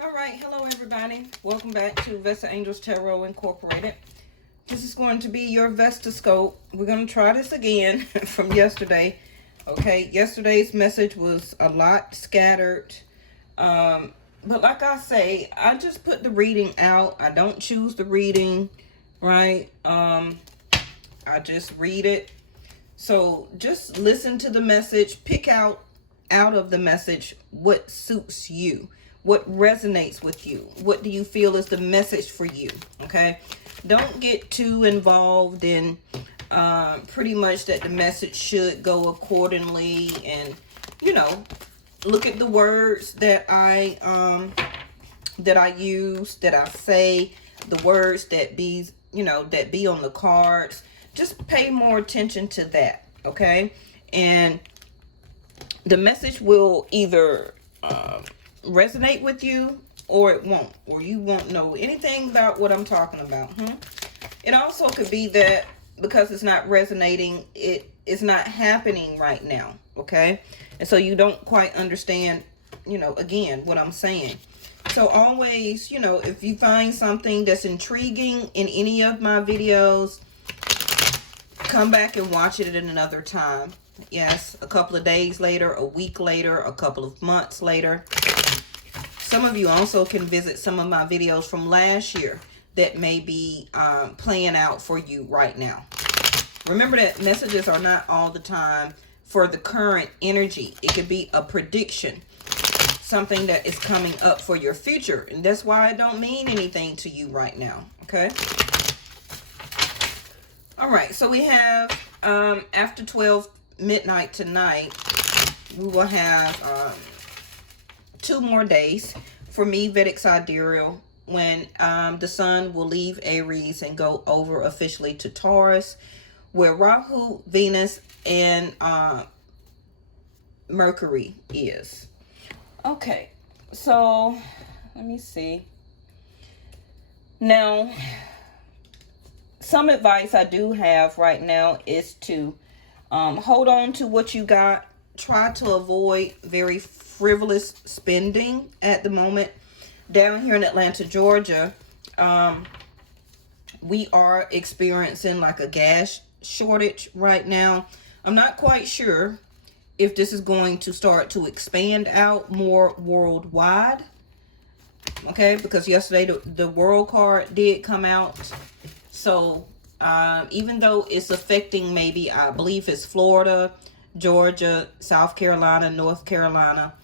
All right, hello everybody. Welcome back to Vestaangelstarot Incorporated. This is going to be your Vestascope. We're going to try this again from yesterday. Okay, yesterday's message was a lot scattered. But like I say, I just put the reading out. I don't choose the reading, right? I just read it. So just listen to the message. Pick out of the message what suits you. What resonates with you? What do you feel is the message for you? Okay, don't get too involved in pretty much that the message should go accordingly, and look at the words that I use, that I say, the words that be that be on the cards. Just pay more attention to that, okay? And the message will either resonate with you or it won't, or you won't know anything about what I'm talking about. It also could be that because it's not resonating, it is not happening right now, okay? And so you don't quite understand, again, what I'm saying. So always, if you find something that's intriguing in any of my videos, come back and watch it at another time. Yes, a couple of days later, a week later, a couple of months later. Some of you also can visit some of my videos from last year that may be playing out for you right now. Remember that messages are not all the time for the current energy. It could be a prediction, something that is coming up for your future. And that's why it don't mean anything to you right now, okay? All right, so we have after 12 midnight tonight, we will have 2 more days for me, Vedic Sidereal, when the sun will leave Aries and go over officially to Taurus, where Rahu, Venus, and Mercury is. Okay, so let me see. Now, some advice I do have right now is to hold on to what you got. Try to avoid very frivolous spending at the moment. Down here in Atlanta, Georgia, we are experiencing like a gas shortage right now. I'm not quite sure if this is going to start to expand out more worldwide. Okay, because yesterday the world card did come out. So even though it's affecting maybe, I believe it's Florida, Georgia, South Carolina, North Carolina,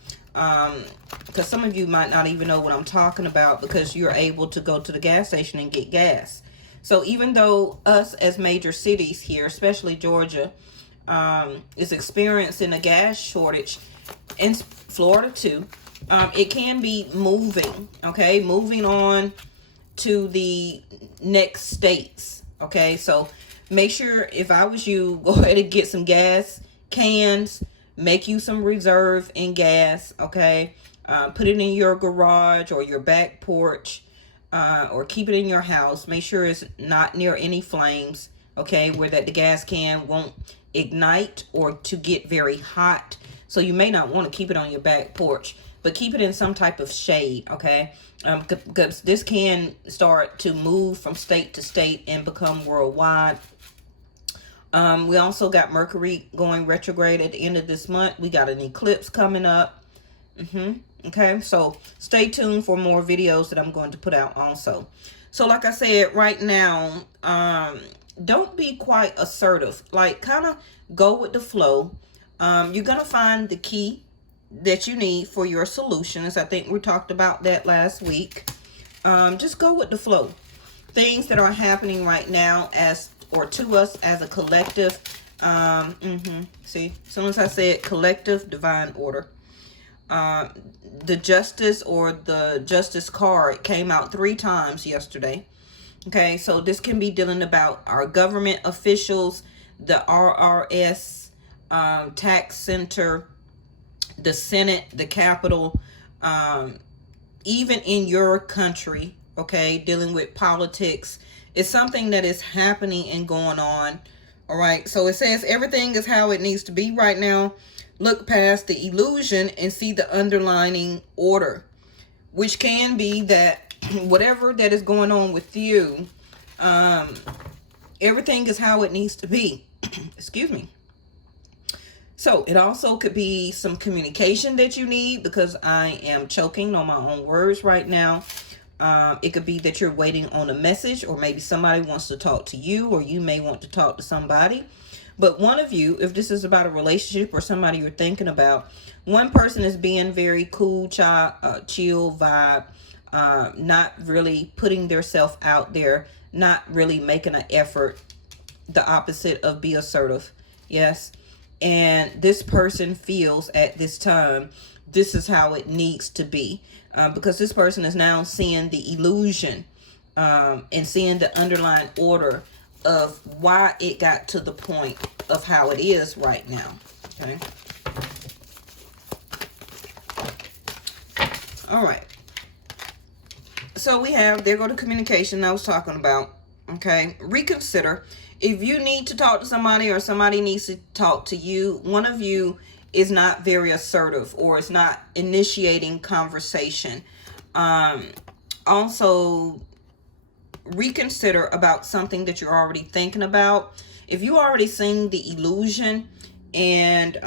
because some of you might not even know what I'm talking about because you're able to go to the gas station and get gas. So even though us as major cities here, especially Georgia, is experiencing a gas shortage, in Florida too, it can be moving, okay, moving on to the next states. Okay, so make sure, if I was you, go ahead and get some gas cans, make you some reserve in gas, okay? Put it in your garage or your back porch, or keep it in your house. Make sure it's not near any flames, okay, where that the gas can won't ignite or to get very hot. So you may not want to keep it on your back porch, but keep it in some type of shade, okay? Because this can start to move from state to state and become worldwide. We also got Mercury going retrograde at the end of this month. We got an eclipse coming up. Okay, so stay tuned for more videos that I'm going to put out also. So like I said, right now, don't be quite assertive. Like, kind of go with the flow. You're going to find the key that you need for your solutions. I think we talked about that last week. Just go with the flow. Things that are happening right now to us as a collective. See, as soon as I said collective, divine order. The justice or the justice card came out 3 times yesterday. Okay, so this can be dealing about our government officials, the RRS, tax center, the Senate, the Capitol, even in your country, okay, dealing with politics. It's something that is happening and going on. All right, so it says everything is how it needs to be right now. Look past the illusion and see the underlying order. which can be that whatever that is going on with you, everything is how it needs to be. Excuse me. So it also could be some communication that you need, because I am choking on my own words right now. It could be that you're waiting on a message, or maybe somebody wants to talk to you, or you may want to talk to somebody. But one of you, if this is about a relationship or somebody you're thinking about, one person is being very cool, chill vibe, not really putting themselves out there, not really making an effort. The opposite of be assertive. Yes. And this person feels at this time, this is how it needs to be. Because this person is now seeing the illusion, and seeing the underlying order of why it got to the point of how it is right now. Okay. All right. So we have, there go to communication I was talking about. Okay. Reconsider. If you need to talk to somebody, or somebody needs to talk to you, one of you is not very assertive, or is not initiating conversation. Also, reconsider about something that you're already thinking about. If you already seen the illusion, and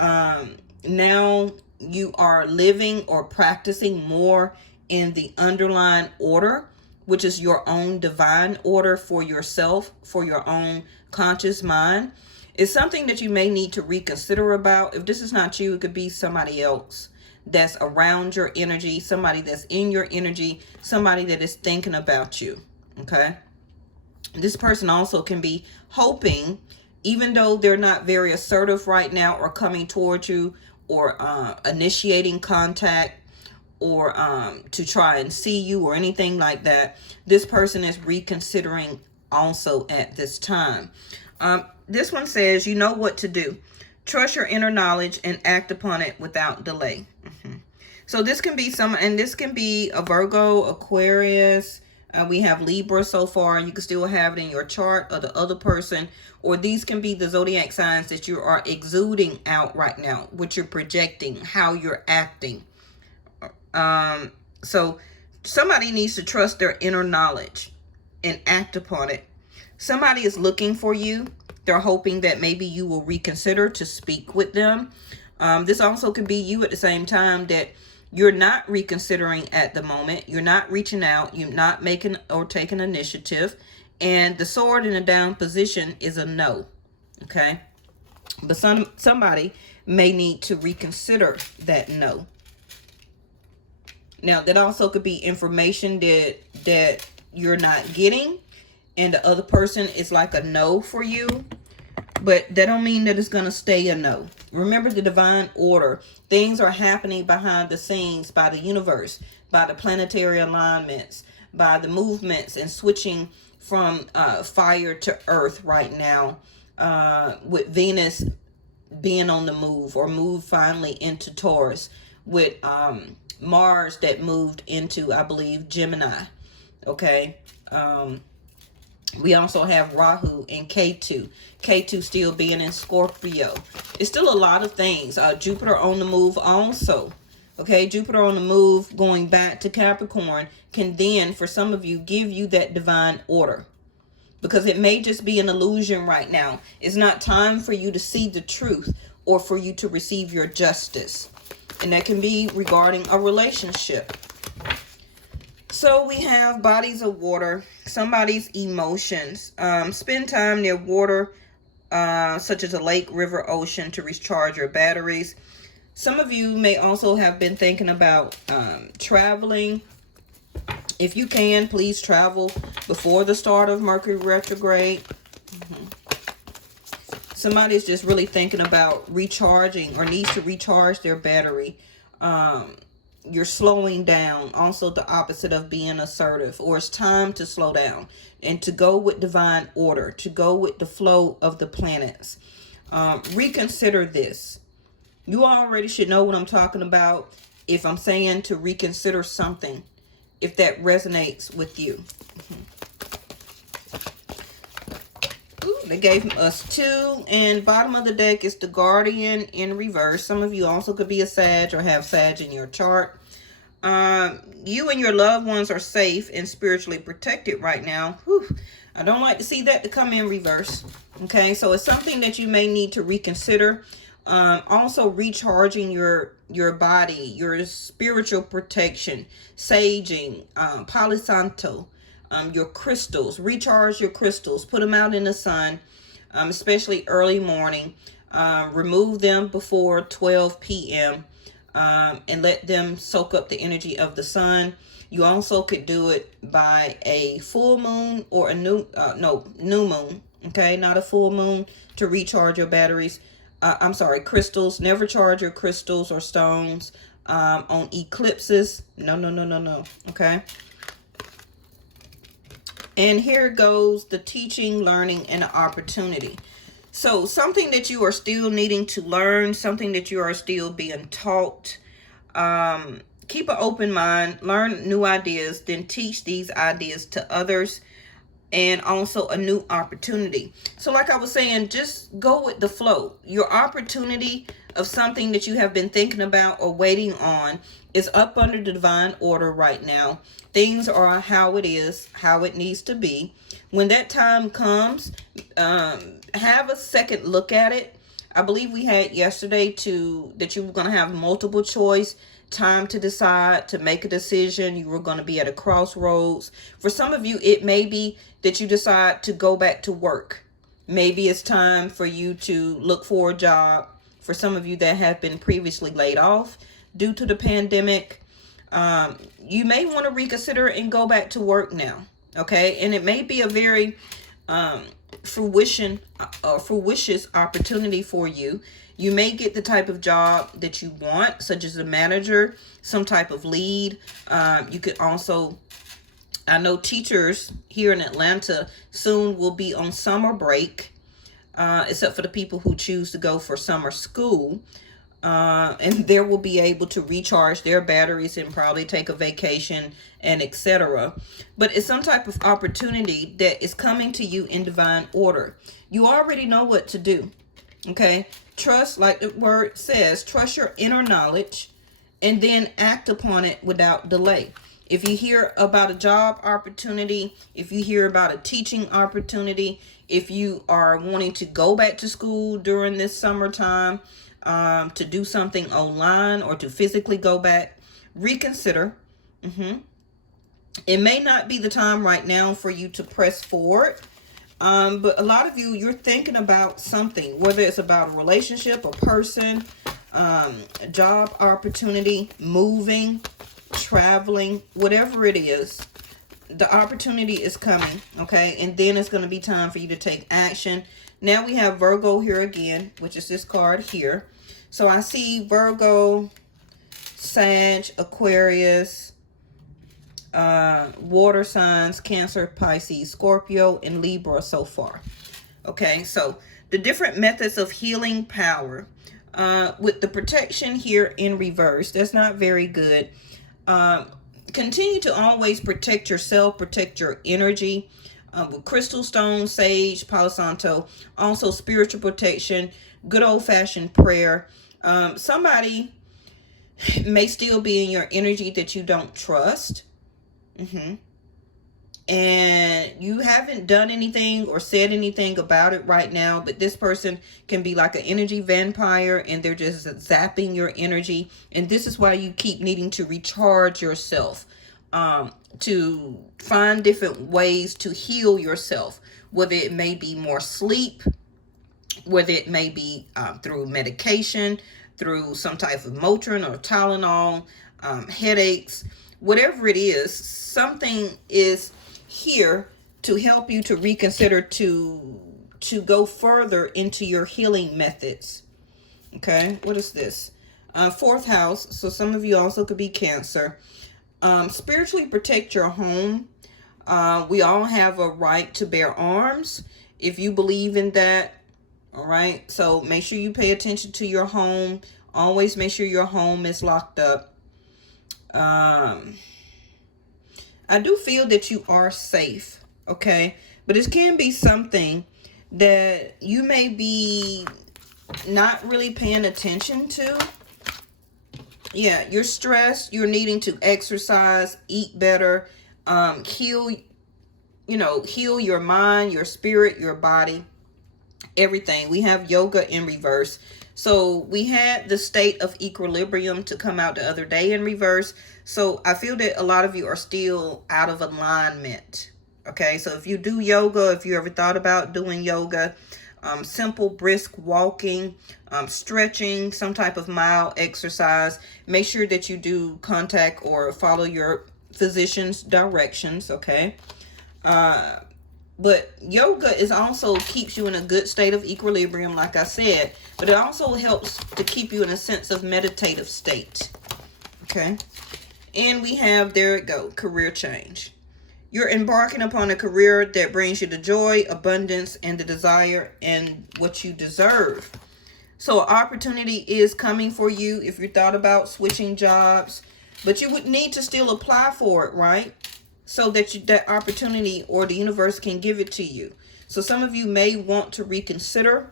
now you are living or practicing more in the underlying order, which is your own divine order for yourself, for your own conscious mind, it's something that you may need to reconsider about. If this is not you, it could be somebody else that's around your energy, somebody that's in your energy, somebody that is thinking about you. Okay. This person also can be hoping, even though they're not very assertive right now, or coming towards you, or initiating contact, or to try and see you, or anything like that, this person is reconsidering also at this time. This one says, you know what to do. Trust your inner knowledge and act upon it without delay. So this can be and this can be a Virgo, Aquarius. We have Libra so far. You can still have it in your chart, or the other person. Or these can be the zodiac signs that you are exuding out right now, what you're projecting, how you're acting. So somebody needs to trust their inner knowledge and act upon it. Somebody is looking for you. They're hoping that maybe you will reconsider to speak with them. This also could be you at the same time, that you're not reconsidering at the moment. You're not reaching out. You're not making or taking initiative. And the sword in a down position is a no. Okay. But somebody may need to reconsider that no. Now, that also could be information that you're not getting, and the other person is like a no for you. But that don't mean that it's going to stay a no. Remember the divine order. Things are happening behind the scenes by the universe, by the planetary alignments, by the movements and switching from fire to earth right now, with Venus being on the move, or moved finally into Taurus, with Mars that moved into, I believe, Gemini. Okay. We also have Rahu and Ketu. Ketu still being in Scorpio. It's still a lot of things. Jupiter on the move also. Okay, Jupiter on the move going back to Capricorn can then, for some of you, give you that divine order. Because it may just be an illusion right now. It's not time for you to see the truth, or for you to receive your justice. And that can be regarding a relationship. So we have bodies of water, somebody's emotions. Spend time near water, such as a lake, river, ocean, to recharge your batteries. Some of you may also have been thinking about traveling. If you can, please travel before the start of Mercury retrograde. Somebody's just really thinking about recharging, or needs to recharge their battery. You're slowing down. Also the opposite of being assertive. Or it's time to slow down and to go with divine order, to go with the flow of the planets. Reconsider this. You already should know what I'm talking about if I'm saying to reconsider something, if that resonates with you. Ooh, they gave us 2, and bottom of the deck is the Guardian in reverse. Some of you also could be a Sag or have Sag in your chart. You and your loved ones are safe and spiritually protected right now. Whew. I don't like to see that to come in reverse. Okay, so it's something that you may need to reconsider. Also recharging your body, your spiritual protection, saging, Palo Santo, your crystals. Recharge your crystals. Put them out in the sun, especially early morning. Remove them before 12 p.m. And let them soak up the energy of the sun. You also could do it by a full moon or a new moon. Okay, not a full moon, to recharge your batteries. I'm sorry, crystals. Never charge your crystals or stones on eclipses. No. Okay. And here goes the teaching, learning, and the opportunity. So something that you are still needing to learn, something that you are still being taught. Keep an open mind, learn new ideas, then teach these ideas to others, and also a new opportunity. So like I was saying, just go with the flow. Your opportunity of something that you have been thinking about or waiting on is up under the divine order right now. Things are how it is, how it needs to be. When that time comes, have a second look at it. I believe we had yesterday that you were going to have multiple choice, time to decide, to make a decision. You were going to be at a crossroads. For some of you, it may be that you decide to go back to work. Maybe it's time for you to look for a job. For some of you that have been previously laid off due to the pandemic, you may want to reconsider and go back to work now. Okay, and it may be a very fruitious opportunity for you. You may get the type of job that you want, such as a manager, some type of lead. You could also, I know teachers here in Atlanta soon will be on summer break, except for the people who choose to go for summer school. And they will be able to recharge their batteries and probably take a vacation and etc. But it's some type of opportunity that is coming to you in divine order. You already know what to do. Okay, trust, like the word says, trust your inner knowledge and then act upon it without delay. If you hear about a job opportunity, if you hear about a teaching opportunity, if you are wanting to go back to school during this summertime, to do something online or to physically go back, reconsider. It may not be the time right now for you to press forward. But a lot of you, you're thinking about something, whether it's about a relationship, a person, a job opportunity, moving, traveling, whatever it is, the opportunity is coming, okay? And then it's going to be time for you to take action. Now we have Virgo here again, which is this card here. So I see Virgo, Sag, Aquarius, water signs, Cancer, Pisces, Scorpio, and Libra so far. Okay, so the different methods of healing power. With the protection here in reverse, that's not very good. Continue to always protect yourself, protect your energy. With crystal stone, sage, Palo Santo, also spiritual protection, good old-fashioned prayer. Somebody may still be in your energy that you don't trust. And you haven't done anything or said anything about it right now, but this person can be like an energy vampire and they're just zapping your energy. And this is why you keep needing to recharge yourself, to find different ways to heal yourself, whether it may be more sleep, whether it may be through medication, through some type of Motrin or Tylenol, headaches, whatever it is, something is here to help you to reconsider, to go further into your healing methods. Okay, what is this? Fourth house, so some of you also could be Cancer. Spiritually protect your home. We all have a right to bear arms if you believe in that. All right, so make sure you pay attention to your home. Always make sure your home is locked up. I do feel that you are safe, okay? But it can be something that you may be not really paying attention to. Yeah, you're stressed. You're needing to exercise, eat better, heal, heal your mind, your spirit, your body, everything. We have yoga in reverse. So we had the state of equilibrium to come out the other day in reverse. So I feel that a lot of you are still out of alignment. Okay, so if you do yoga, if you ever thought about doing yoga, simple brisk walking, stretching, some type of mild exercise, make sure that you do contact or follow your physician's directions. Okay. But yoga is also keeps you in a good state of equilibrium, like I said, but it also helps to keep you in a sense of meditative state. Okay. And we have, there it go, career change. You're embarking upon a career that brings you the joy, abundance, and the desire and what you deserve. So opportunity is coming for you if you thought about switching jobs, but you would need to still apply for it, right? So that that opportunity or the universe can give it to you. So some of you may want to reconsider.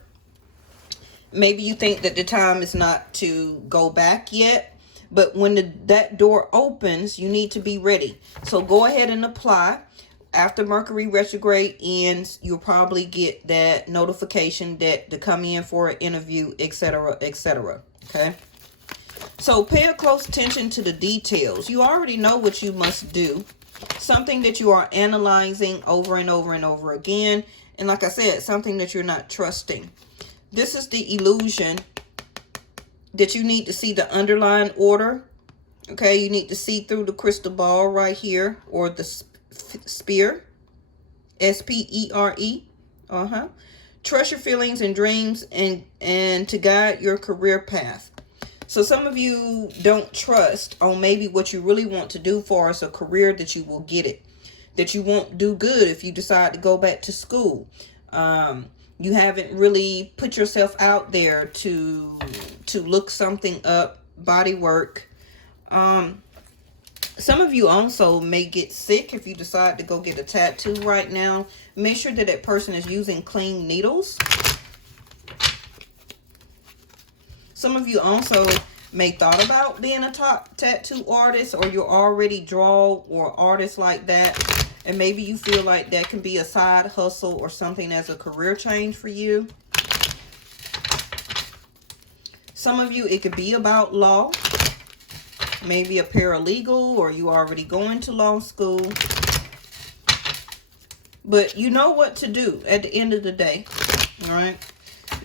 Maybe you think that the time is not to go back yet. But when that door opens, you need to be ready. So go ahead and apply. After Mercury retrograde ends, you'll probably get that notification that to come in for an interview, etc., etc. Okay? So pay a close attention to the details. You already know what you must do. Something that you are analyzing over and over and over again. And like I said, something that you're not trusting. This is the illusion that you need to see the underlying order. Okay, you need to see through the crystal ball right here, or the spear, S-P-E-R-E. Trust your feelings and dreams and to guide your career path. So some of you don't trust on maybe what you really want to do for us, a career that you will get it, that you won't do good if you decide to go back to school. You haven't really put yourself out there to look something up, body work. Some of you also may get sick if you decide to go get a tattoo right now. Make sure that that person is using clean needles. Some of you also may thought about being a top tattoo artist, or you're already draw or artist like that. And maybe you feel like that can be a side hustle or something as a career change for you. Some of you, it could be about law. Maybe a paralegal, or you already going to law school. But you know what to do at the end of the day. All right.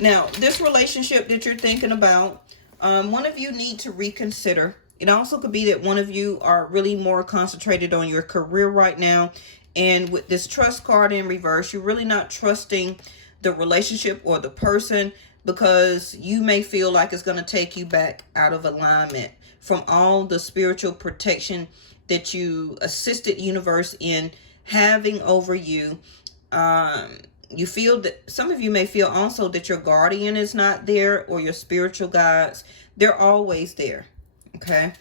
Now, this relationship that you're thinking about, one of you need to reconsider. It also could be that one of you are really more concentrated on your career right now. And with this trust card in reverse, you're really not trusting the relationship or the person, because you may feel like it's going to take you back out of alignment from all the spiritual protection that you assisted universe in having over you. You feel that some of you may feel also that your guardian is not there, or your spiritual guides. They're always there. Okay.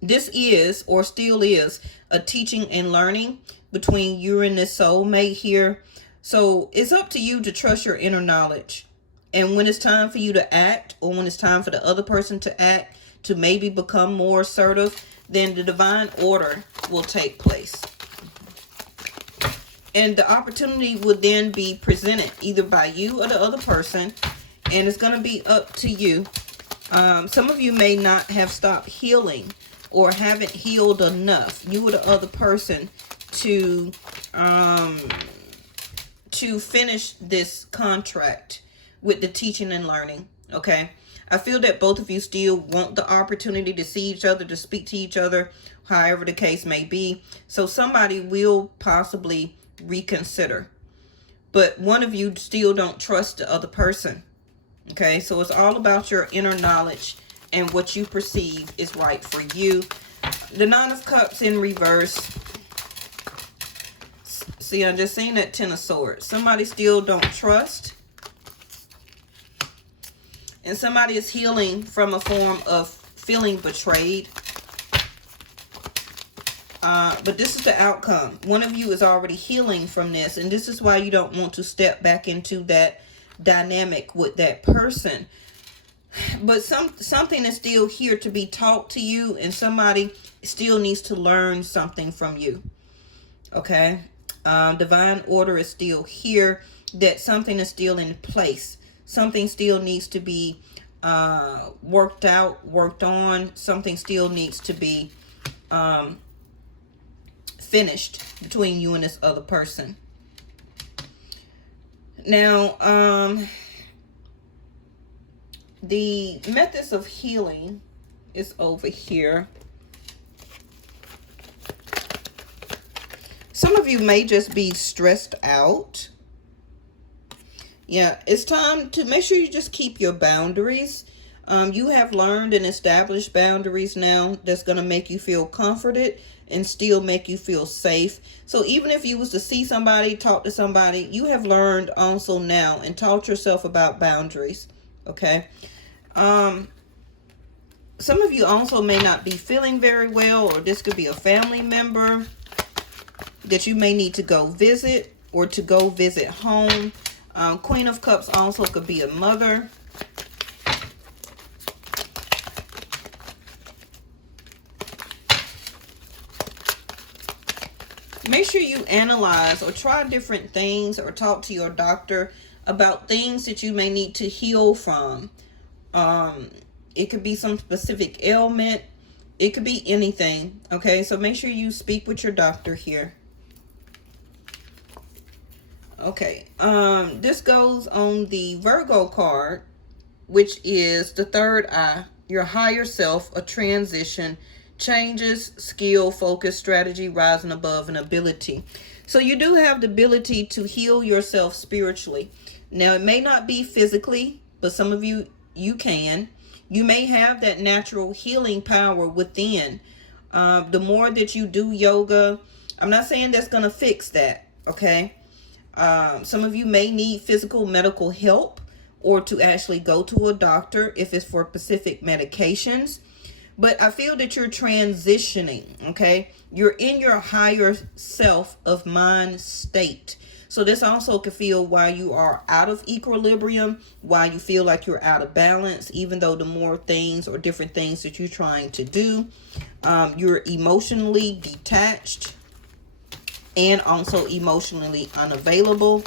This is, or still is, a teaching and learning between you and this soulmate here. So it's up to you to trust your inner knowledge. And when it's time for you to act, or when it's time for the other person to act, to maybe become more assertive, then the divine order will take place. And the opportunity would then be presented either by you or the other person. And it's going to be up to you. Some of you may not have stopped healing, or haven't healed enough, you or the other person, to finish this contract with the teaching and learning. Okay. I feel that both of you still want the opportunity to see each other, to speak to each other, however the case may be. So somebody will possibly reconsider, but one of you still don't trust the other person. Okay. So it's all about your inner knowledge and what you perceive is right for you. The Nine of Cups in reverse. See, I'm just seeing that Ten of Swords. Somebody still don't trust. And somebody is healing from a form of feeling betrayed. But this is the outcome. One of you is already healing from this. And this is why you don't want to step back into that dynamic with that person. But something is still here to be taught to you, and somebody still needs to learn something from you. Okay? Divine order is still here, that something is still in place. Something still needs to be worked out, worked on. Something still needs to be finished between you and this other person. Now, the methods of healing is over here. Some of you may just be stressed out. Yeah, it's time to make sure you just keep your boundaries. You have learned and established boundaries now that's going to make you feel comforted and still make you feel safe. So even if you was to see somebody, talk to somebody, you have learned also now and taught yourself about boundaries. Okay. Some of you also may not be feeling very well, or this could be a family member that you may need to go visit or to go visit home. Queen of Cups also could be a mother. Make sure you analyze or try different things or talk to your doctor about things that you may need to heal from. It could be some specific ailment. It could be anything. Okay, so make sure you speak with your doctor here. Okay, this goes on the Virgo card, which is the third eye, your higher self, a transition, changes, skill, focus, strategy, rising above, and ability. So you do have the ability to heal yourself spiritually. Now, it may not be physically, but some of you can. You may have that natural healing power within. The more that you do yoga, I'm not saying that's going to fix that, okay? Some of you may need physical medical help or to actually go to a doctor if it's for specific medications. But I feel that you're transitioning, okay? You're in your higher self of mind state. So this also could feel why you are out of equilibrium, why you feel like you're out of balance, even though the more things or different things that you're trying to do, you're emotionally detached and also emotionally unavailable.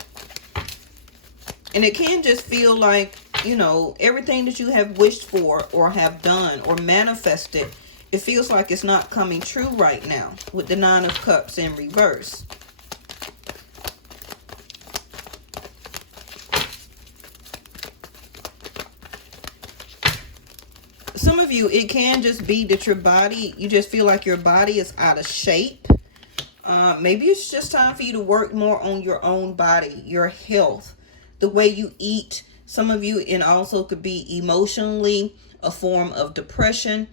And it can just feel like, you know, everything that you have wished for or have done or manifested, it feels like it's not coming true right now with the Nine of Cups in reverse. Some of you, it can just be that your body, you just feel like your body is out of shape. Maybe it's just time for you to work more on your own body, your health, the way you eat. Some of you, it also could be emotionally a form of depression.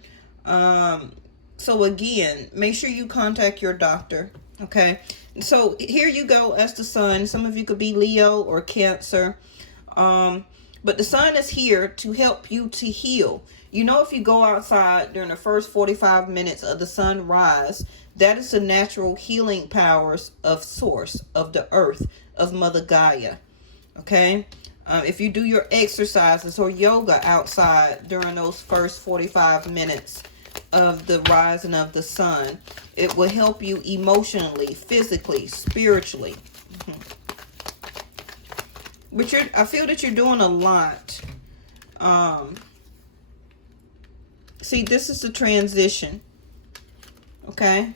So again, make sure you contact your doctor. Okay. So here you go as the sun. Some of you could be Leo or Cancer. But the sun is here to help you to heal. You know, if you go outside during the first 45 minutes of the sunrise, that is the natural healing powers of source, of the earth, of Mother Gaia. Okay. If you do your exercises or yoga outside during those first 45 minutes of the rising of the sun, it will help you emotionally, physically, spiritually. But I feel that you're doing a lot. See, this is the transition. Okay?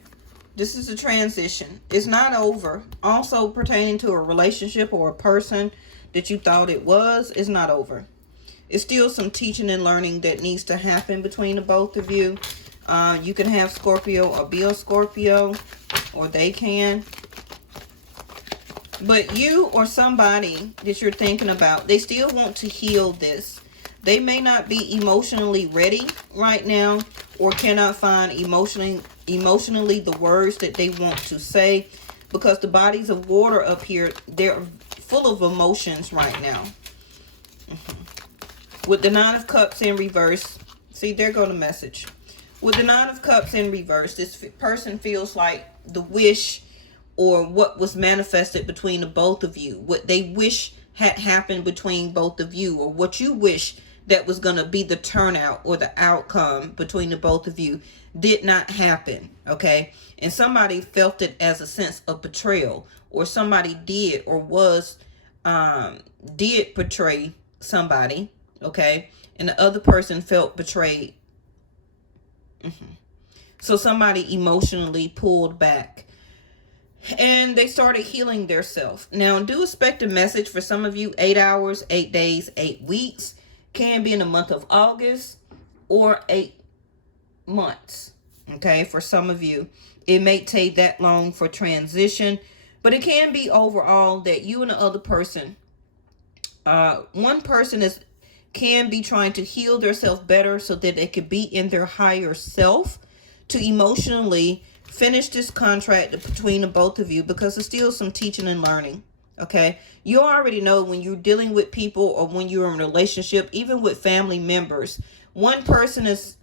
This is a transition. It's not over. Also pertaining to a relationship or a person that you thought it was, is not over. It's still some teaching and learning that needs to happen between the both of you. You can have Scorpio or be a Scorpio, or they can. But you or somebody that you're thinking about, they still want to heal this. They may not be emotionally ready right now, or cannot find emotionally the words that they want to say, because the bodies of water up here, they're full of emotions right now. With the Nine of Cups in reverse, see, there go the message. With the Nine of Cups in reverse, this person feels like the wish or what was manifested between the both of you, what they wish had happened between both of you, or what you wish that was going to be the turnout or the outcome between the both of you did not happen, okay? And somebody felt it as a sense of betrayal, or somebody did or was did betray somebody, okay? And the other person felt betrayed. So somebody emotionally pulled back and they started healing their self. Now, do expect a message for some of you. 8 hours, 8 days, 8 weeks. Can be in the month of August or 8 months. Okay, for some of you. It may take that long for transition. But it can be overall that you and the other person, one person can be trying to heal themselves better so that they could be in their higher self to emotionally finish this contract between the both of you, because there's still some teaching and learning. Okay, you already know when you're dealing with people or when you're in a relationship, even with family members, one person is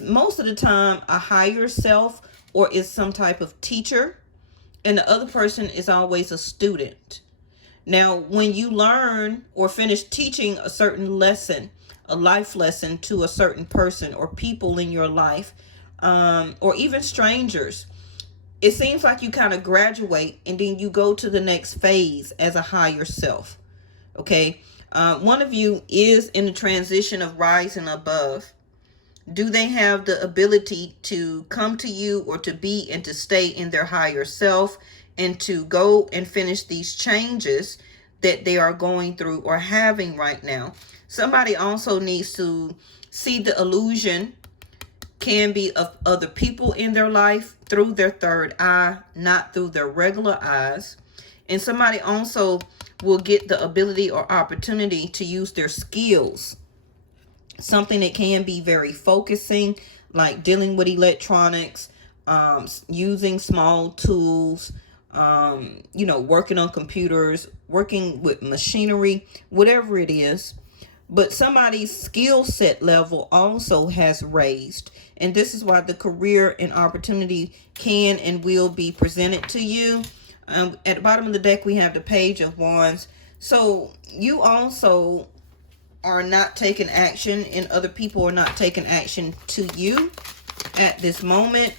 most of the time a higher self or is some type of teacher, and the other person is always a student. Now, when you learn or finish teaching a certain lesson, a life lesson to a certain person or people in your life, or even strangers, it seems like you kind of graduate and then you go to the next phase as a higher self. Okay. One of you is in the transition of rising above. Do they have the ability to come to you or to be and to stay in their higher self and to go and finish these changes that they are going through or having right now? Somebody also needs to see the illusion can be of other people in their life through their third eye, not through their regular eyes. And somebody also will get the ability or opportunity to use their skills. Something that can be very focusing, like dealing with electronics, using small tools, working on computers, working with machinery, whatever it is. But somebody's skill set level also has raised. And this is why the career and opportunity can and will be presented to you. At the bottom of the deck, we have the Page of Wands. So you also are not taking action, and other people are not taking action to you at this moment.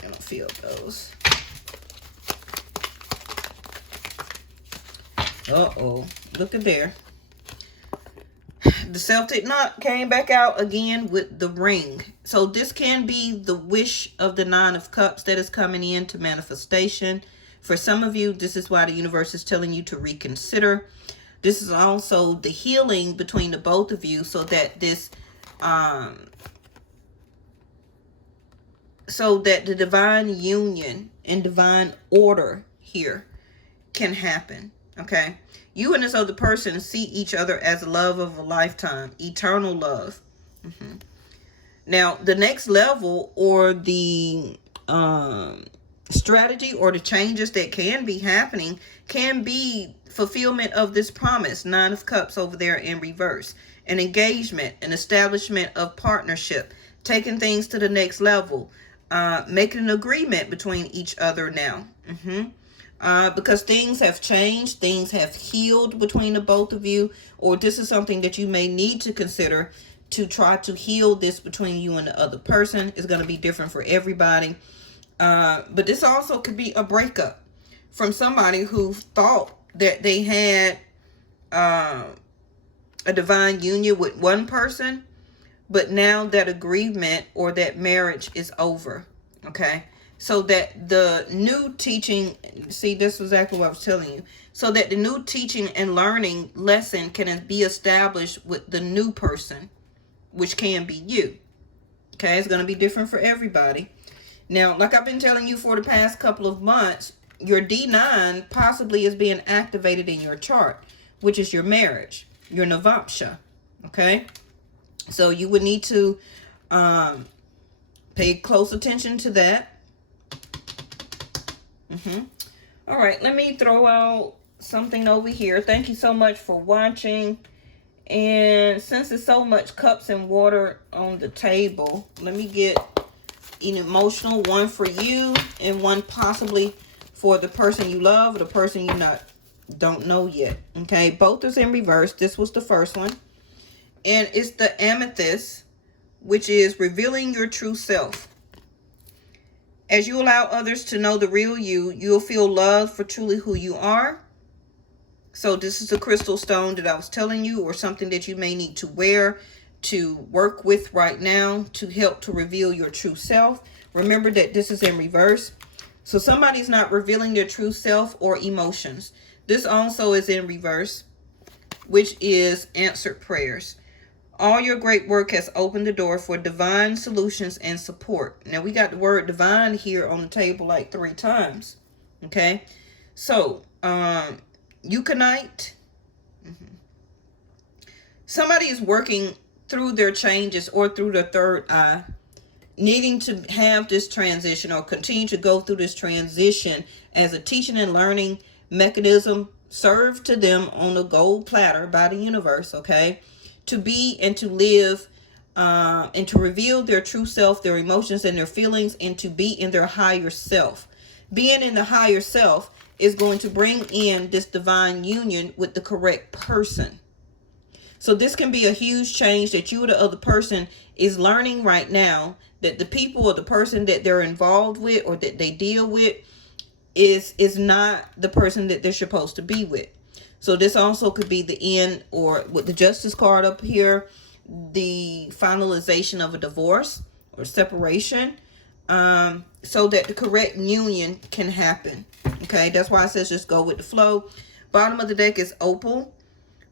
I don't feel those. Uh-oh. Look at there. The Celtic knot came back out again with the ring. So this can be the wish of the Nine of Cups that is coming into manifestation. For some of you, this is why the universe is telling you to reconsider. This is also the healing between the both of you, so that this, so that the divine union and divine order here can happen. Okay. You and this other person see each other as love of a lifetime, eternal love. Now, the next level or the strategy or the changes that can be happening can be fulfillment of this promise. Nine of Cups over there in reverse. An engagement, an establishment of partnership, taking things to the next level, making an agreement between each other now. Because things have changed, things have healed between the both of you, or this is something that you may need to consider to try to heal this between you and the other person. It's going to be different for everybody. But this also could be a breakup from somebody who thought that they had a divine union with one person, but now that agreement or that marriage is over. Okay. So that the new teaching, see, this is exactly what I was telling you. So that the new teaching and learning lesson can be established with the new person, which can be you. Okay, it's going to be different for everybody. Now, like I've been telling you for the past couple of months, your D9 possibly is being activated in your chart, which is your marriage, your Navamsha. Okay, so you would need to pay close attention to that. All right, let me throw out something over here. Thank you so much for watching. And since there's so much cups and water on the table, let me get an emotional one for you and one possibly for the person you love or the person you don't know yet. Okay, both is in reverse. This was the first one. And it's the amethyst, which is revealing your true self. As you allow others to know the real you, you'll feel loved for truly who you are. So this is the crystal stone that I was telling you, or something that you may need to wear to work with right now to help to reveal your true self. Remember that this is in reverse. So somebody's not revealing their true self or emotions. This also is in reverse, which is answered prayers. All your great work has opened the door for divine solutions and support. Now, we got the word divine here on the table like 3 times. Okay. So, Euconite. Somebody is working through their changes or through their third eye, needing to have this transition or continue to go through this transition as a teaching and learning mechanism served to them on a gold platter by the universe. Okay. To be and to live and to reveal their true self, their emotions and their feelings, and to be in their higher self. Being in the higher self is going to bring in this divine union with the correct person. So this can be a huge change that you or the other person is learning right now, that the people or the person that they're involved with or that they deal with is not the person that they're supposed to be with. So this also could be the end, or with the Justice card up here, the finalization of a divorce or separation, so that the correct union can happen. Okay, that's why it says just go with the flow. Bottom of the deck is opal.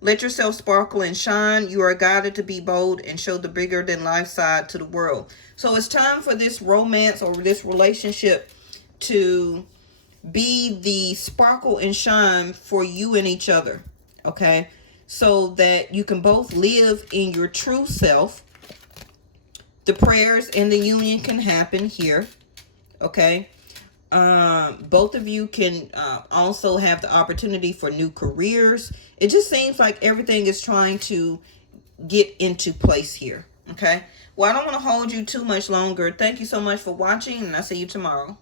Let yourself sparkle and shine. You are guided to be bold and show the bigger than life side to the world. So it's time for this romance or this relationship to be the sparkle and shine for you and each other. Okay, so that you can both live in your true self. The prayers and the union can happen here. Okay, both of you can also have the opportunity for new careers. It just seems like everything is trying to get into place here. Okay, well, I don't want to hold you too much longer. Thank you so much for watching, and I'll see you tomorrow.